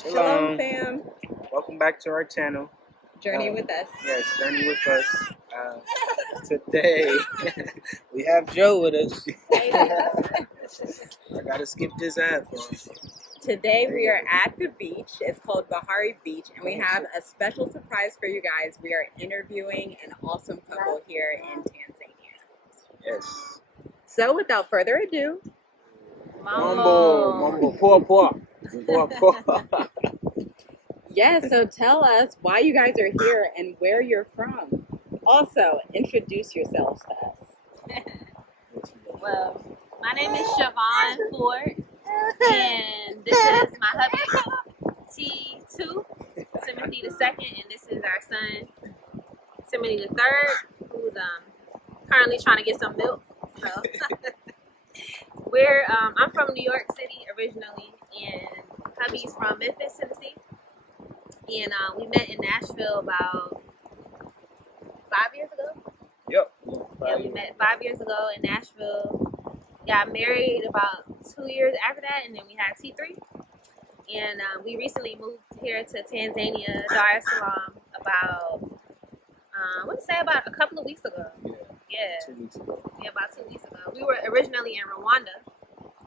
Shalom, Shalom. fam. Welcome back to our channel. Journey with us. Yes, journey with us. Today we have Joe with us. I gotta skip this ad for him. Today we are at the beach. It's called Bahari Beach, and we have a special surprise for you guys. We are interviewing an awesome couple here in Tanzania. Yes. So without further ado, Mumbo, pour. yeah, so tell us why you guys are here and where you're from. Also, introduce yourselves to us. Well, my name is Siobhan Ford, and this is my hubby, T2, Timothy the second, and this is our son, Timothy the third, who's currently trying to get some milk. So I'm from New York City originally, and hubby's from Memphis, Tennessee, and we met in Nashville about 5 years ago. Yep. Yeah, we met 5 years ago in Nashville. Got married about 2 years after that, and then we had T3. And we recently moved here to Tanzania, Dar es Salaam, about about a couple of weeks ago. Yeah. 2 weeks ago. Yeah, about 2 weeks ago. We were originally in Rwanda,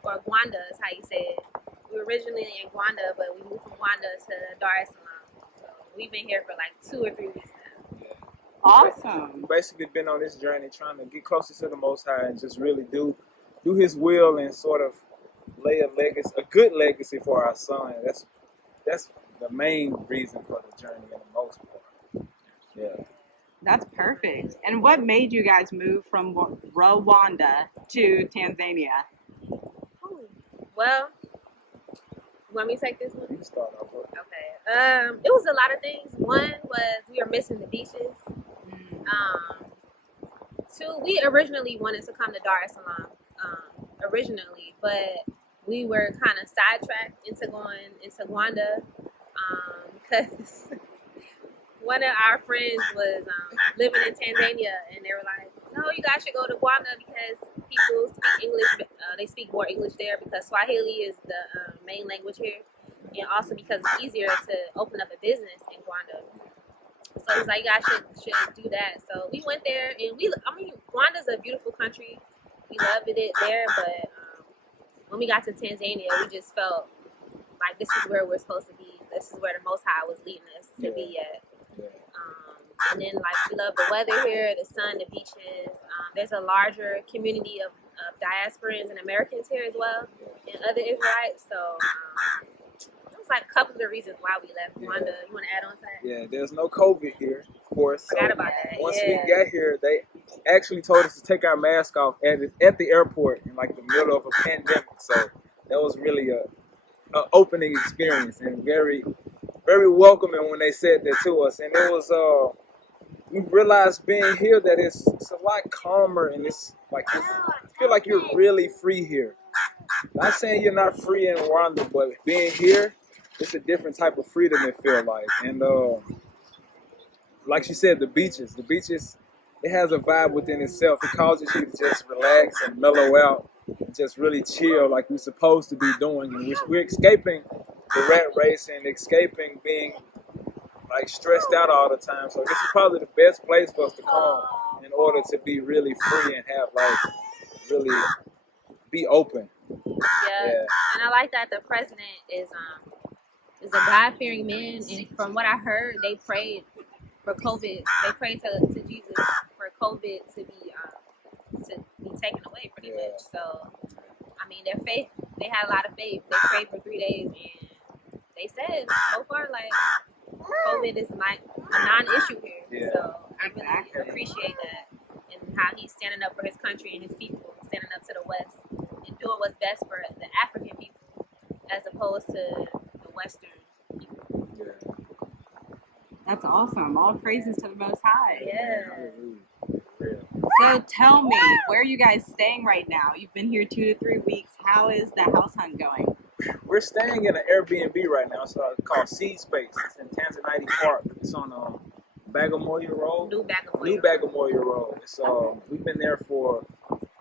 or Gwanda is how you say it. We were originally in Gwanda, but we moved from Gwanda to Dar es Salaam. So we've been here for like 2 or 3 weeks now. Yeah. Awesome. We've basically been on this journey trying to get closer to the Most High and just really do His will and sort of lay a good legacy for our son. That's the main reason for the journey in the most part. Yeah. That's perfect. And what made you guys move from Rwanda to Tanzania? Well, you want me to take this one? You can start off with. Okay. It was a lot of things. One was we were missing the beaches. Two, we originally wanted to come to Dar es Salaam originally, but we were kind of sidetracked into going into Gwanda because one of our friends was living in Tanzania, and they were like, no, you guys should go to Gwanda because people speak English. They speak more English there because Swahili is the main language here, and also because it's easier to open up a business in Gwanda. So it's like, you guys should do that. So we went there, and Rwanda's a beautiful country. We loved it there, but when we got to Tanzania, we just felt like this is where we're supposed to be. This is where the Most High was leading us to be at. Yeah. And then, like, we love the weather here, the sun, the beaches. There's a larger community of diasporans and Americans here as well, and other Israelites. So it was like a couple of the reasons why we left Rwanda. You want to add on to that? Yeah, there's no COVID here, of course. Forgot about that. Once we got here, they actually told us to take our mask off at the airport in like the middle of a pandemic. So that was really a opening experience and very, very welcoming when they said that to us. And it was we realized being here that it's a lot calmer, and it's like I feel like you're really free here. Not saying you're not free in Rwanda, but being here, it's a different type of freedom it feels like. And like she said, the beaches, it has a vibe within itself. It causes you to just relax and mellow out and just really chill like we're supposed to be doing. And we're escaping the rat race and escaping being like stressed out all the time. So this is probably the best place for us to come in order to be really free and have like really be open. Yeah. And I like that the president is a God-fearing man, and from what I heard, they prayed for COVID. They prayed to Jesus for COVID to be taken away, pretty much. So, I mean, their faith, they had a lot of faith. They prayed for 3 days, and they said so far, like, COVID is like a non-issue here. Yeah. So I really appreciate that, and how he's standing up for his country and his people, standing up to the West and doing what's best for the African people as opposed to the Western people. Yeah. That's awesome. All praises to the Most High. Yeah. So tell me, where are you guys staying right now? You've been here 2 to 3 weeks. How is the house hunt going? We're staying in an Airbnb right now. It's called Seed Space. It's in Tanzanite Park. It's on Bagamoyo Road. New Bagamoyo Road. So we've been there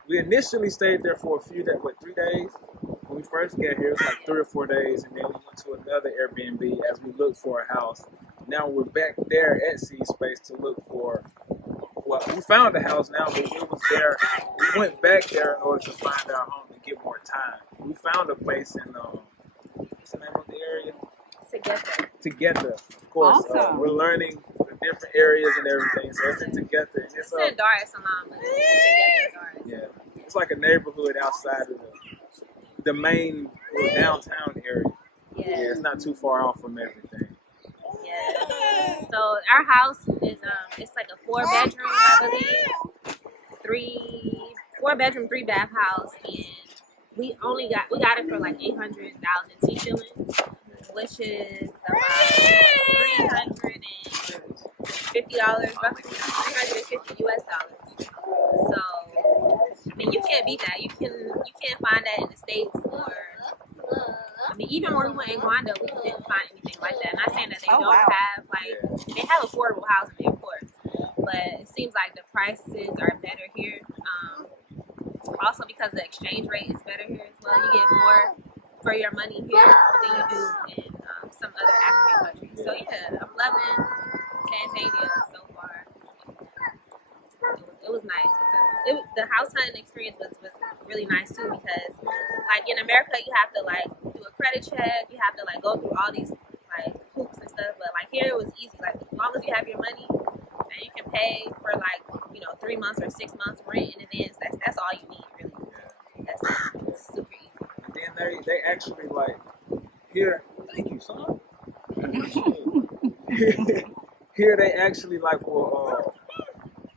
we initially stayed there for 3 days when we first first got here, it was like 3 or 4 days, and then we went to another Airbnb as we looked for a house. Now we're back there at Sea Space to look for. Well, we found a house now, but it was there. We went back there in order to find our home to get more time. We found a place in what's the name of the area? Together, of course. Awesome. We're learning the different areas and everything. So it's in Together, and It's in Dar es Salaam, but it's Together. yeah, it's like a neighborhood outside of the main downtown area. Yeah, it's not too far off from everything. Yeah. So our house is it's like a 4-bedroom, I believe. 4-bedroom, 3-bath house, and we got it for like 800,000 T shillings, which is about $350, roughly $350 US. So I mean, you can't beat that. You can't find that in the States, or I mean, even when we went in Gwanda, we didn't find anything like that. Not saying that they don't have they have affordable housing, of course, but it seems like the prices are better here. Also because the exchange rate is better here as well. You get more for your money here than you do in some other African countries. So yeah, I'm loving Tanzania so far. It was nice. The house hunting experience was really nice too, because like in America you have to like do a credit check, you have to like go through all these like hoops and stuff, but like here it was easy. Like as long as you have your money and you can pay for like 3 months or 6 months rent in advance, that's all you need really. That's super easy. And then they actually like here. Thank you, son. Here they actually like will.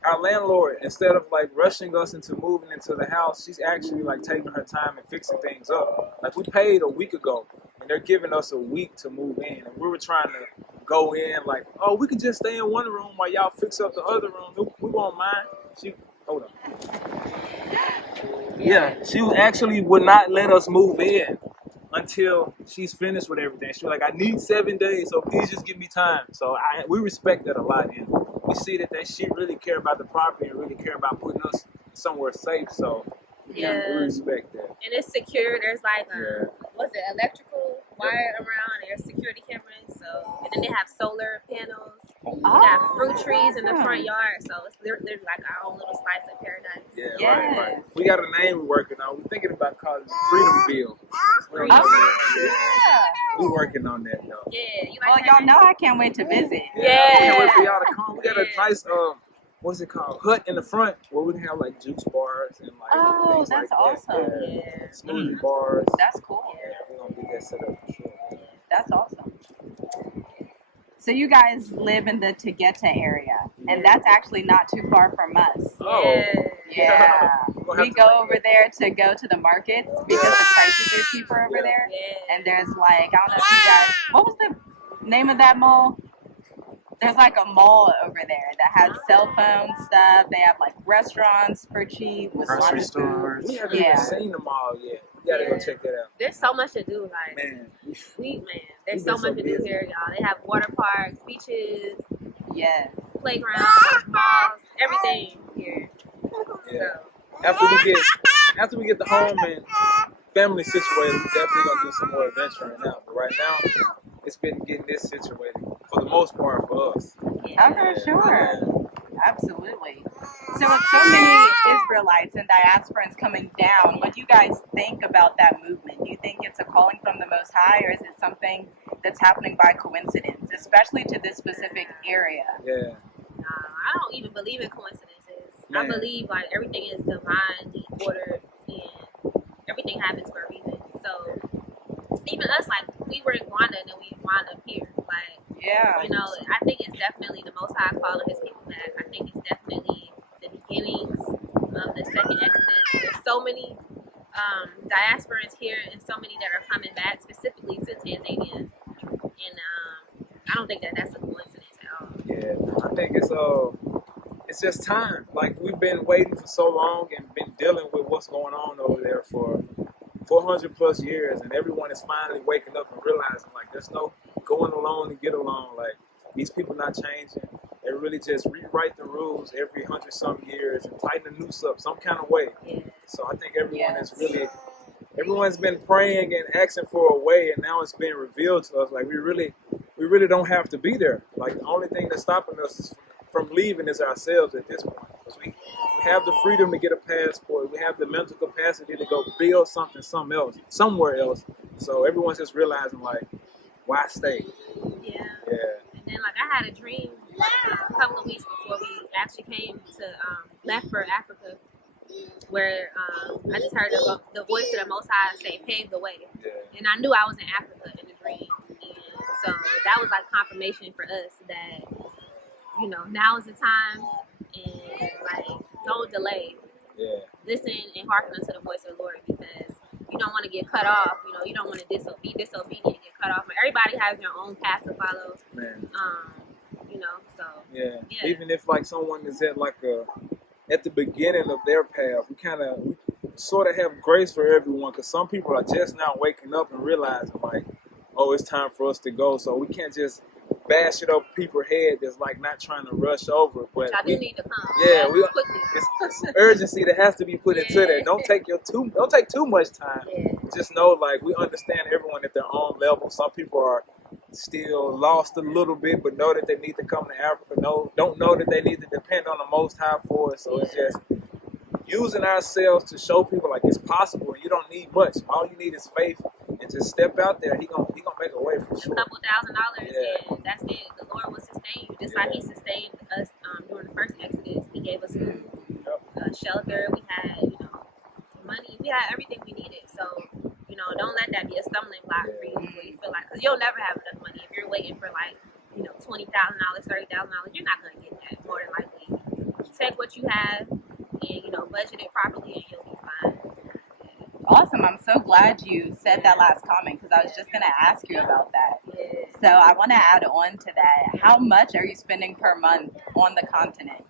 Our landlord, instead of like rushing us into moving into the house, she's actually like taking her time and fixing things up. Like we paid a week ago, and they're giving us a week to move in, and we were trying to go in like, oh, we can just stay in one room while y'all fix up the other room. We won't mind. Hold on. Yeah, she actually would not let us move in until she's finished with everything. She was like, I need 7 days, so please just give me time. So we respect that a lot, and we see that she really care about the property and really care about putting us somewhere safe. So we respect that. And it's secure. There's like what's it, electrical wire around. There's security cameras. So and then they have solar panels. We got fruit trees in the front yard. So it's literally like our own little slice of paradise. Yeah, right. We got a name we're working on. We're thinking about calling it Freedomville. We're working on that though. Yeah. Well, y'all know I can't wait to visit. I can't wait for y'all to come. We got a nice what's it called? Hut in the front where we can have like juice bars and like things that's like awesome. that. Yeah. Smoothie bars. That's cool. Yeah, we're gonna get that set up for sure. That's awesome. So you guys live in the Tegeta area, and that's actually not too far from us. Oh. Yeah. We go over there to go to the markets because the prices are cheaper over there. Yeah. And there's like, I don't know if you guys, what was the name of that mall? There's like a mall over there that has cell phone stuff. They have like restaurants for cheap with grocery lots of food. stores. We haven't even seen them all yet. We gotta go check that out. There's so much to do. Like there's so much to do here, y'all. They have water parks, beaches, playgrounds, malls, everything here. Yeah. So After we get the home and family situated, we definitely gonna do some more adventuring now. But right now, it's been getting this situated for the most part for us. Oh, for sure. Absolutely. So with so many Israelites and diasporans coming down, what do you guys think about that movement? Do you think it's a calling from the Most High, or is it something that's happening by coincidence, especially to this specific area? Yeah. I don't even believe in coincidences. I believe like everything is divinely ordered and everything happens for a reason. So even us, like we were in Gwanda and then we wound up here. Like I think it's definitely the Most High calling His people back. I think it's definitely the beginnings of the second Exodus. There's so many diasporans here and so many that are coming back specifically to Tanzania, and I don't think that's a coincidence at all. Yeah, I think it's just time. Like we've been waiting for so long and been dealing with what's going on over there for 400 plus years, and everyone is finally waking up and realizing like there's no going along to get along. Like these people not changing. They really just rewrite the rules every 100 some years and tighten the noose up some kind of way. So I think everyone is really everyone's been praying and asking for a way, and now it's being revealed to us. Like we really don't have to be there. Like the only thing that's stopping us is from leaving is ourselves at this point. Because we have the freedom to get a passport. We have the mental capacity to go build something somewhere else. So everyone's just realizing like, why stay? Yeah. Yeah. And then like I had a dream a couple of weeks before we actually came to left for Africa, where I just heard the voice of the Most High say, "Pave the way," and I knew I was in Africa in the dream, and so that was like confirmation for us that now is the time, and like don't delay. Yeah. Listen and hearken unto the voice of the Lord, because you don't want to get cut off. You don't want to be disobedient and get cut off. Everybody has their own path to follow. Man. So Yeah. Even if like someone is at the beginning of their path, we sort of have grace for everyone, because some people are just now waking up and realizing like, oh, it's time for us to go. So we can't just bash it over people's head that's like not trying to rush over. But I do need to come. Yeah, quickly. It's urgency that has to be put into that. Don't take too much time. Yeah. Just know like we understand everyone at their own level. Some people are still lost a little bit, but know that they need to come to Africa. Don't know that they need to depend on the Most High for it. So it's just using ourselves to show people like it's possible, and you don't need much. All you need is faith, and just step out there. He gonna make a way for sure. A couple $1,000, and that's it. The Lord will sustain you, just like He sustained us during the first Exodus. He gave us food, shelter. We had money. We had everything we needed. So don't let that be a stumbling block for you, where you feel like, because you'll never have enough money if you're waiting for like $20,000, $30,000. You're not gonna get that, more than likely. Take what you have and budget it properly, and you'll be fine. Awesome. I'm so glad you said that last comment, because I was just going to ask you about that. Yeah. So I want to add on to that. How much are you spending per month on the continent?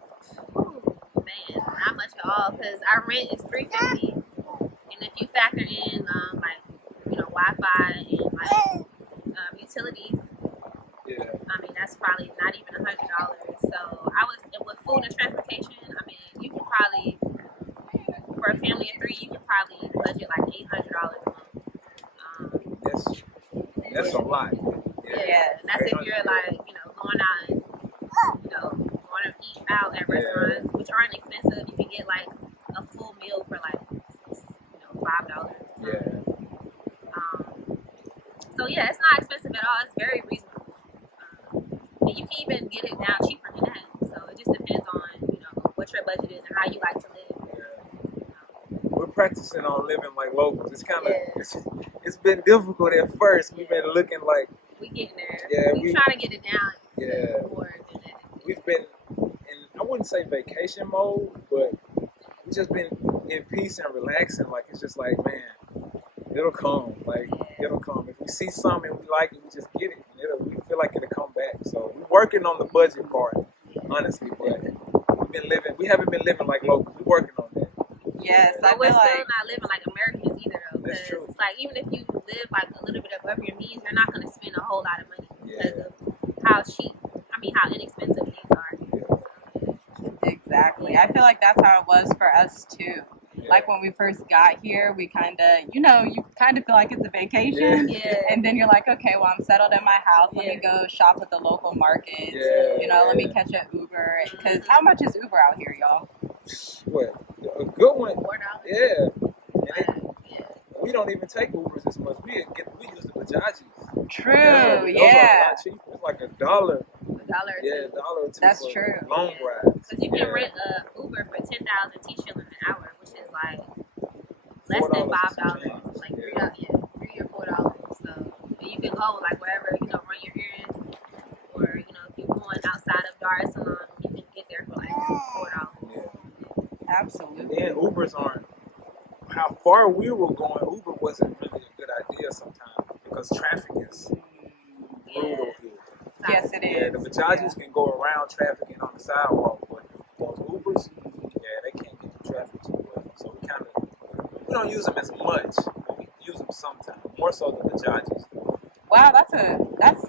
Ooh, man, not much at all, because our rent is $350, and if you factor in Wi-Fi and like utilities, I mean that's probably not even $100. So with food and transportation, I mean you can probably, for a family of 3, you can probably budget like $800 a month. That's a lot. Yeah, and that's if you're like going out and going to eat out at restaurants, which aren't expensive. You can get like a full meal for like $5. So yeah, it's not expensive at all. It's very reasonable, and you can even get it down cheaper than that. So it just depends on what your budget is and how you like to live. We're practicing on living like locals. It's kind of it's been difficult at first. We've been looking like we getting there. Yeah, we trying to get it down. Yeah, more than that. We've been in, I wouldn't say vacation mode, but we've just been in peace and relaxing. Like it's just like, man, it'll come. Like it'll come. If we see something and we like it, we just get it. And we feel like it'll come back. So we're working on the budget part, honestly. But we haven't been living like locals. We're working on that. Yes, but we're still like not living like Americans either, though. Because it's like even if you live like a little bit above your means, you're not going to spend a whole lot of money because of how inexpensive things are. Exactly. I feel like that's how it was for us too. Like when we first got here, we kind of, you kind of feel like it's a vacation. Yeah. And then you're like, okay, well, I'm settled in my house. Let me go shop at the local markets. Let me catch an Uber. Because how much is Uber out here, y'all? What? A good one. $4. Yeah. We don't even take Ubers as much. We use the Bajajis. True. Those are a lot cheaper. It's like $1. $1 or $2. Yeah, $1 or $2. That's for true. Long rides. Because you can rent an Uber for 10,000 T-shillings an hour, which is like less than $5, like $3 or $4. So you can go like wherever run your errands, or if you're going outside of Dar es Salaam, you can get there for like $4. Yeah. Absolutely. And then Ubers aren't. How far we were going, Uber wasn't really a good idea sometimes because traffic is brutal here. Yes, it is. Yeah, the Bajajis can go around traffic and on the sidewalk, but those Ubers, they can't get the traffic too well. So we don't use them as much, but we use them sometimes, more so than the Bajajis. Wow, that's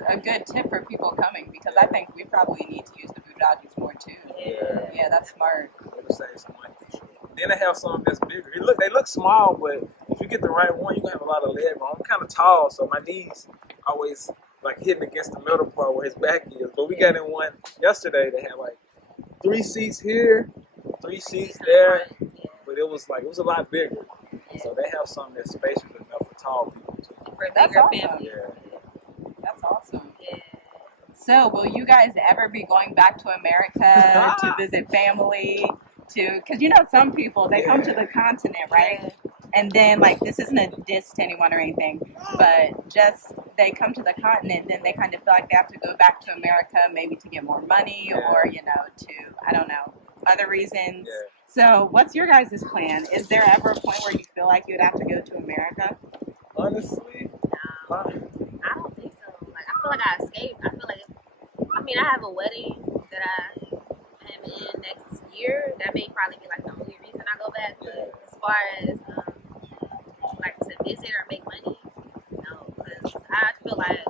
a good tip for people coming, because I think we probably need to use the Bajajis more too. Yeah, that's smart. It'll save some money for sure. Then they have some that's bigger. They look small, but if you get the right one, you're gonna have a lot of leg room. I'm kind of tall, so my knees always like hitting against the middle part where his back is. But we got in one yesterday that had like 3 seats here, 3 seats there, but it was a lot bigger. So they have something that's spacious enough for tall people too. For That's bigger awesome. families. Yeah. That's awesome. Yeah. So, will you guys ever be going back to America to visit family? Because you know, some people, they come to the continent, right? And then, like, this isn't a diss to anyone or anything, but just they come to the continent, then they kind of feel like they have to go back to America, maybe to get more money or, you know, to, I don't know, other reasons. Yeah. So, what's your guys' plan? Is there ever a point where you feel like you'd have to go to America? Honestly, I don't think so. Like, I feel like I escaped. I feel like, I have a wedding that I am in next year. That may probably be like the only reason I go back. But as far as like to visit or make money, no, because I feel like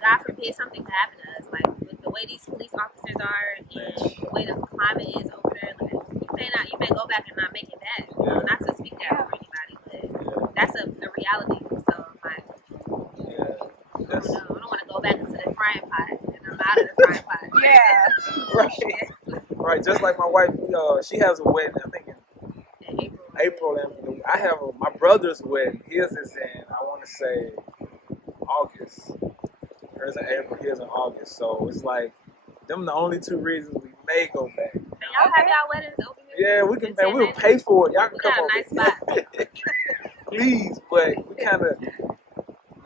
God forbid something could happen to us. Like with the way these police officers are and the way the climate is over there, like you may go back and not make it back. Not to speak that over anybody, but that's a reality. So like, I don't want to go back into the frying pot, and I'm out of the frying pot. right. Right. Just like my wife, she has a wedding, I think In April, and I have my brother's wedding. His is in, I want to say, August. Hers in April, his in August. So it's like, them the only 2 reasons we may go back. Can y'all have y'all weddings over here? Yeah, we can. Man, we'll pay for it. Y'all can We come got a over. nice spot. Please, but we kind of,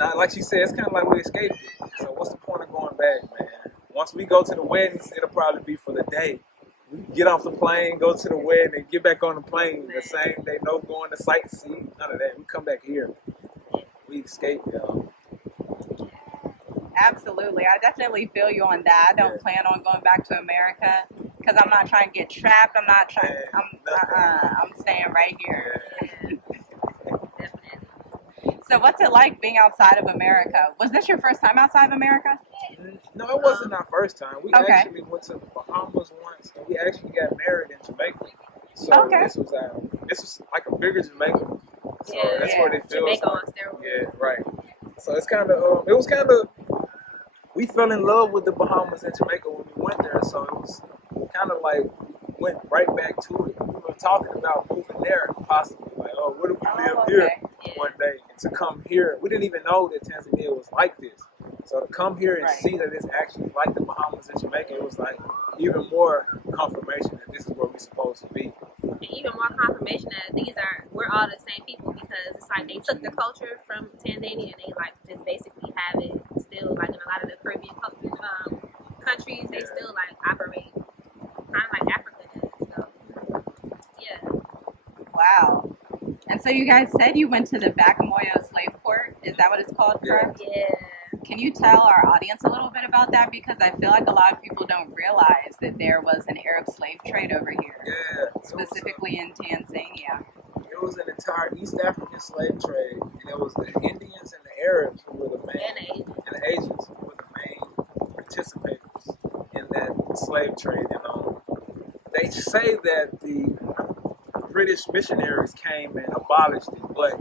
not like she said, it's kind of like we escaped it. So what's the point of going back, man? Once we go to the weddings, it'll probably be for the day. We get off the plane, go to the wedding, and get back on the plane the same day. No going to sightsee, none of that. We come back here. We escape, y'all. Absolutely. I definitely feel you on that. I don't plan on going back to America because I'm not trying to get trapped. I'm not trying. I'm staying right here. So what's it like being outside of America? Was this your first time outside of America? No, it wasn't our first time. We Okay. actually went to the Bahamas once, and we actually got married in Jamaica. So this was like a bigger Jamaica. So that's what it feels Jamaica like. on steroids. Yeah, right. So it's kind of, it was kind of, we fell in love with the Bahamas and Jamaica when we went there. So it was kind of like, went right back to it. We were talking about moving there possibly. Like, oh, what if we live here one day? And to come here, we didn't even know that Tanzania was like this. So to come here and see that it's actually like the Bahamas and Jamaica, it was like even more confirmation that this is where we're supposed to be. And even more confirmation that we're all the same people, because it's like they took the culture from Tanzania and they like just basically have it still, like in a lot of the Caribbean countries, they still like operate kind of like Africa does. So yeah. Wow. And so you guys said you went to the Bagamoyo slave port. Is that what it's called, correct? Yeah. Can you tell our audience a little bit about that? Because I feel like a lot of people don't realize that there was an Arab slave trade over here. Yeah. Specifically in Tanzania. It was an entire East African slave trade, and it was the Indians and the Arabs who were the main, and the Asians who were the main participators in that slave trade. And they say that the British missionaries came and abolished it, but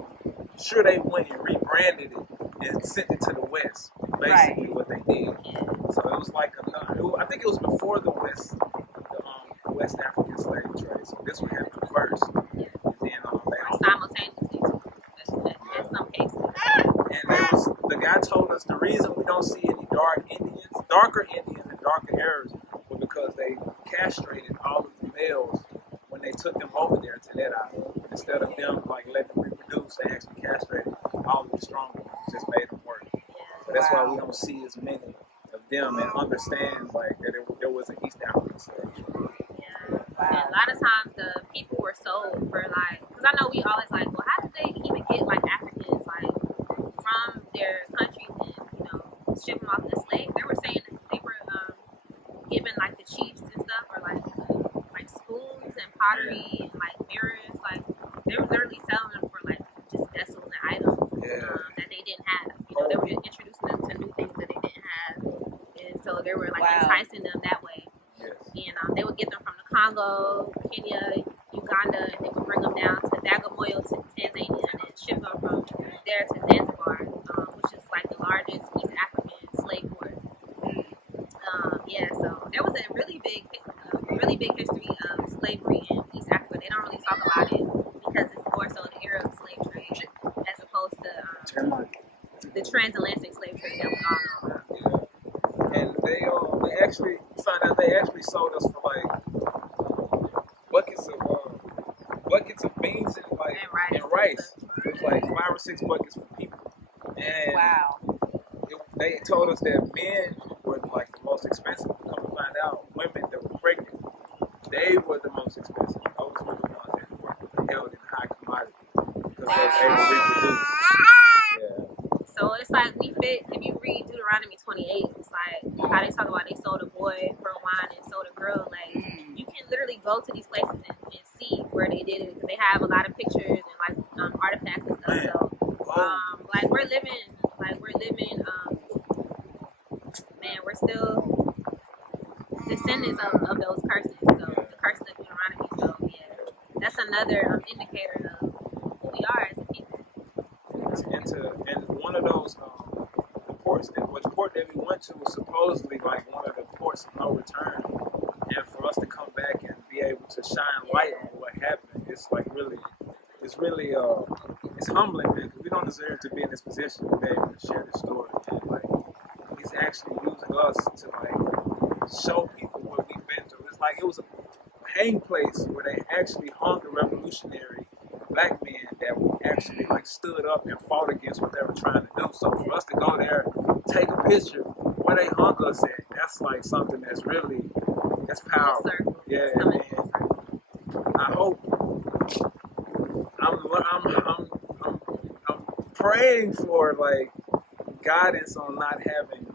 sure they went and rebranded it and sent it to the West. Basically, what they did. So it was like I think it was before the West African slave trade. So this one happened first. Yeah. And then Simultaneously, in some cases. And the guy told us the reason we don't see any darker Indians and darker Arabs was because they castrated all of the males when they took them over there to that island. Instead of them like letting them reproduce, they actually castrated all of the stronger ones, just made them work. So that's why we don't see as many of them and understand like that there was an East African slave trade. Yeah. And a lot of times the people were sold for like, because I know we always like, well, how did they even get like Africans like from their countries and ship them off as slaves? They were saying that they were giving like the chiefs and stuff, or like spoons and pottery and like mirrors, like they were literally selling them for like just vessels and items that they didn't have. They were just introducing them to new things that they didn't have, and so they were like enticing them that way. And they would get them from the Congo, Kenya, Uganda, and they would bring them down to Bagamoyo, to Tanzania, and then the transatlantic slave trade that we all know about. Yeah. And they actually found out they actually sold us for like buckets of beans and like And rice. It was like 5 or 6 buckets for people. And Wow. they told us that men were like the most expensive. Come to find out, women that were pregnant, they were the most expensive. Those were the ones that were held in high commodity because they were able to reproduce. Yeah. So it's like we fit. If you read Deuteronomy 28, it's like how they talk about they sold a boy for wine and sold a girl. Like you can literally go to these places and see where they did it because they have a lot of pictures and like artifacts and stuff. So like we're living, man, we're still descendants of those curses. So the curse of Deuteronomy. So yeah, that's another indicator of who we are as a people. And one of those ports, which port that we went to was supposedly like one of the ports of no return. And for us to come back and be able to shine light on what happened, it's humbling, man, because we don't deserve to be in this position to be able to share this story. And like, he's actually using us to like show people what we've been through. It's like it was a hang place where they actually hung a revolutionary black men that actually like stood up and fought against what they were trying to do. So for us to go there, take a picture where they hung us at, that's like something that's powerful. Yeah, man. I hope I'm praying for like guidance on not having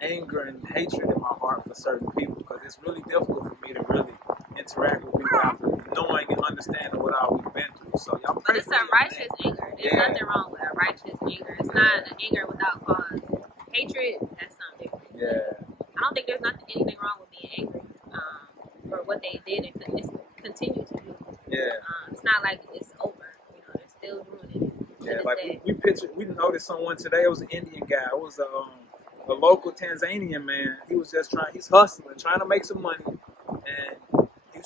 anger and hatred in my heart for certain people, because it's really difficult for me to really interact with people after knowing and understanding what all we've been through. So y'all pray But it's for me a on righteous that. anger. There's nothing wrong with a righteous anger. It's not an anger without cause. Hatred, that's something different. Yeah. I don't think there's anything wrong with being angry for what they did and continue to do. Yeah. It's not like it's over. You know, they're still doing it. Yeah, like we noticed someone today. It was an Indian guy. It was a local Tanzanian man. He was just he's hustling, trying to make some money, and he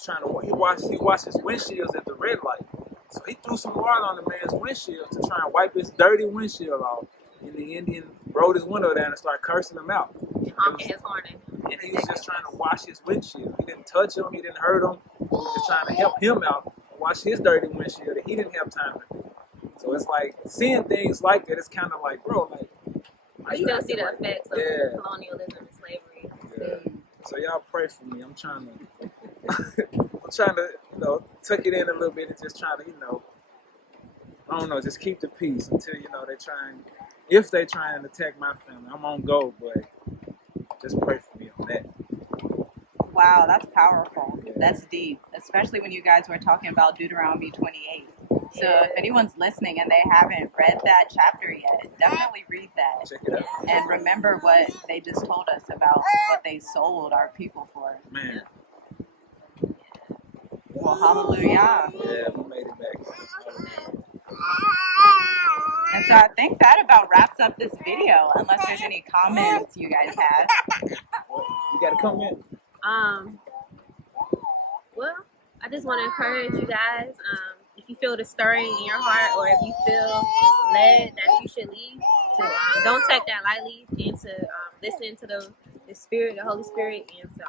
washed his windshields at the red light. So he threw some water on the man's windshield to try and wipe his dirty windshield off. And the Indian rolled his window down and started cursing him out. Honking his horn. And he was just trying to wash his windshield. He didn't touch him. He didn't hurt him. He was just trying to help him out, wash his dirty windshield that he didn't have time to do. So it's like seeing things like that. It's kind of like, bro, like you still see the effects of colonialism and slavery. Yeah. So y'all pray for me. I'm trying to, tuck it in a little bit and just trying to, I don't know, just keep the peace until if they try and attack my family, I'm on go, but just pray for me on that. Wow, that's powerful. Yeah. That's deep, especially when you guys were talking about Deuteronomy 28. So if anyone's listening and they haven't read that chapter yet, definitely read that. Check it out. And remember what they just told us about what they sold our people for. Man. Well, hallelujah. Yeah, we made it back. And so I think that about wraps up this video, unless there's any comments you guys have. You got to come in. Well, I just want to encourage you guys, if you feel the stirring in your heart or if you feel led that you should leave, to don't take that lightly and to listen to the Spirit, the Holy Spirit, and to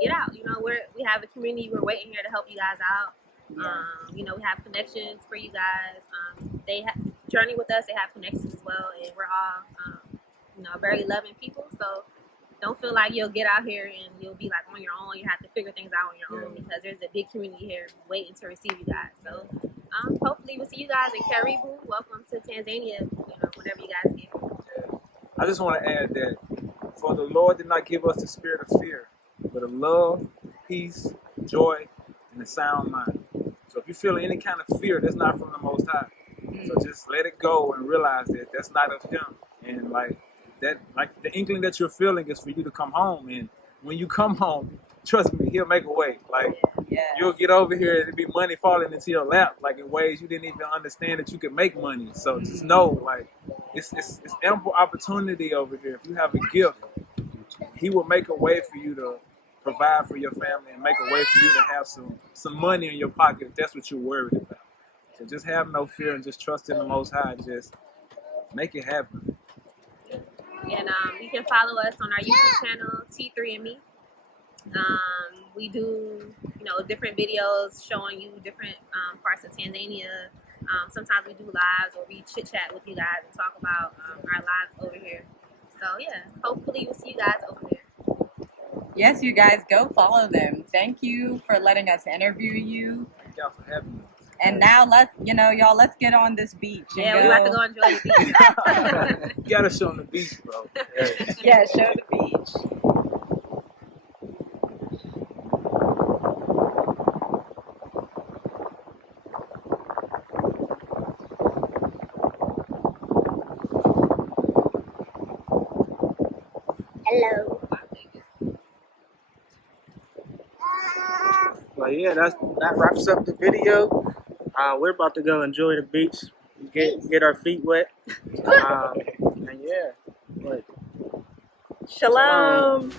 get out. We have a community. We're waiting here to help you guys out. We have connections for you guys. They journey with us. They have connections as well, and we're all very loving people. So don't feel like you'll get out here and you'll be like on your own. You have to figure things out on your own because there's a big community here waiting to receive you guys. So hopefully we'll see you guys in Karibu. Welcome to Tanzania. Whenever you guys get here. I just want to add that for the Lord did not give us the spirit of fear, but of love, peace, joy, and a sound mind. So if you feel any kind of fear, that's not from the Most High. So just let it go and realize that that's not of Him. And the inkling that you're feeling is for you to come home. And when you come home, trust me, He'll make a way. You'll get over here and it'll be money falling into your lap, in ways you didn't even understand that you could make money. So just know, it's ample opportunity over here. If you have a gift, He will make a way for you to provide for your family and make a way for you to have some money in your pocket if that's what you're worried about. So just have no fear and just trust in the Most High. Just Make it happen. And you can follow us on our YouTube channel, T3andMe. We do, different videos showing you different parts of Tanzania. Sometimes we do lives or we chit chat with you guys and talk about our lives over here. So yeah, hopefully we'll see you guys over there. Yes, you guys, go follow them. Thank you for letting us interview you. Thank y'all for having me. And now let's get on this beach. And Yeah, we about to go enjoy the beach. You gotta show them the beach, bro. Yeah, show the beach. Hello. Well, yeah, that wraps up the video. We're about to go enjoy the beach, get our feet wet, and yeah. But, Shalom.